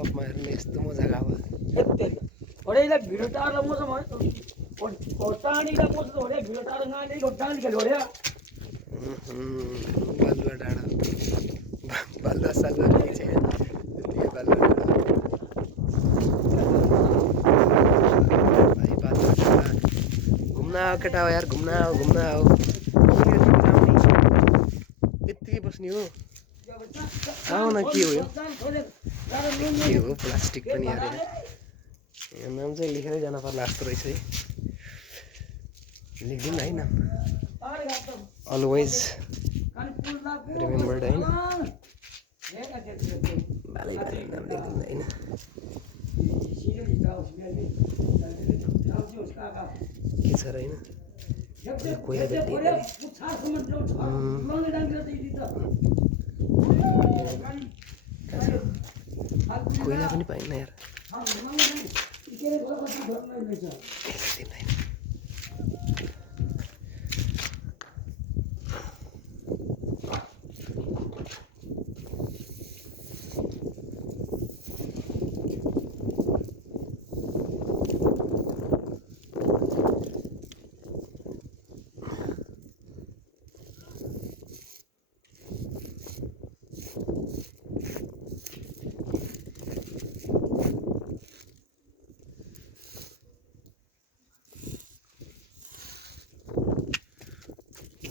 लभमा हेर्ने यस्तो मजाको अब ಹೊಡೆಯಿಲ್ಲ ಬಿಡುತ್ತಾರ ಮೋಸ ಒಟ್ಟಾಣಿಲ್ಲ ಮೋಸ ಹೊಡೆ ಬಿಡುತ್ತಾರ ನಾನೇ ಒಟ್ಟಾಣಿಗೆ ಹೊಡೆ बालुवा डाँडा बालुवा सालुवा केही छैन त्यतिकै बालुवा डाँडा भाइ बालुवा डाँडा घुम्न आऊ केटा हो यार घुम्न आऊ यत्तिकै बस्ने हो आऊ न के हो यो के हो प्लास्टिक पनि हालेर यो नाम चाहिँ लेखेरै जान पर्ला जस्तो रहेछ है लेखिदिउँ न है नाम अलवेज रिमेम्बर्ड होइन भालै भालै नाम लेखिदिउँ न होइन के छ र होइन कोइला भेट्ने कोइला पनि पाइन्न यार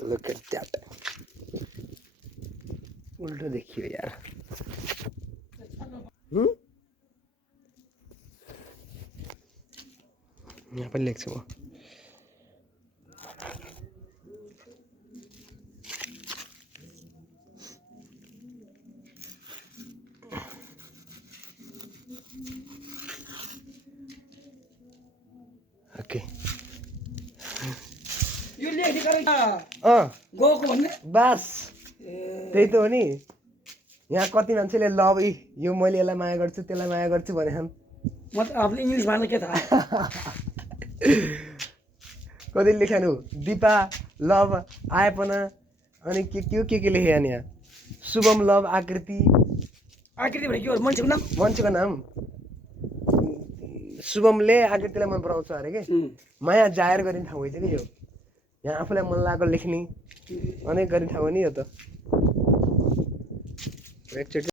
Look at that. उल्टो देखियो यार यहाँ पनि लेख्छु म ओके यो लेख्ने गरे गएको भन्ने बस त्यही त हो नि यहाँ कति मान्छेले लभ यो मैले यसलाई माया गर्छु त्यसलाई माया गर्छु भने म त आफूले इङ्ग्लिस भन्न के थाहा कति लेखानु दिपा लभ आएपना अनि के लेखे यहाँ शुभम लभ आकृति भने के हो मान्छेको नाम शुभमले आकृतिलाई मन पराउँछ अरे के माया जाहेर गर्ने ठाउँ होइन कि यो यहाँ आफूलाई मन लागेको लेख्ने अनेक गर्ने ठाउँ हो नि यो त एकचोटि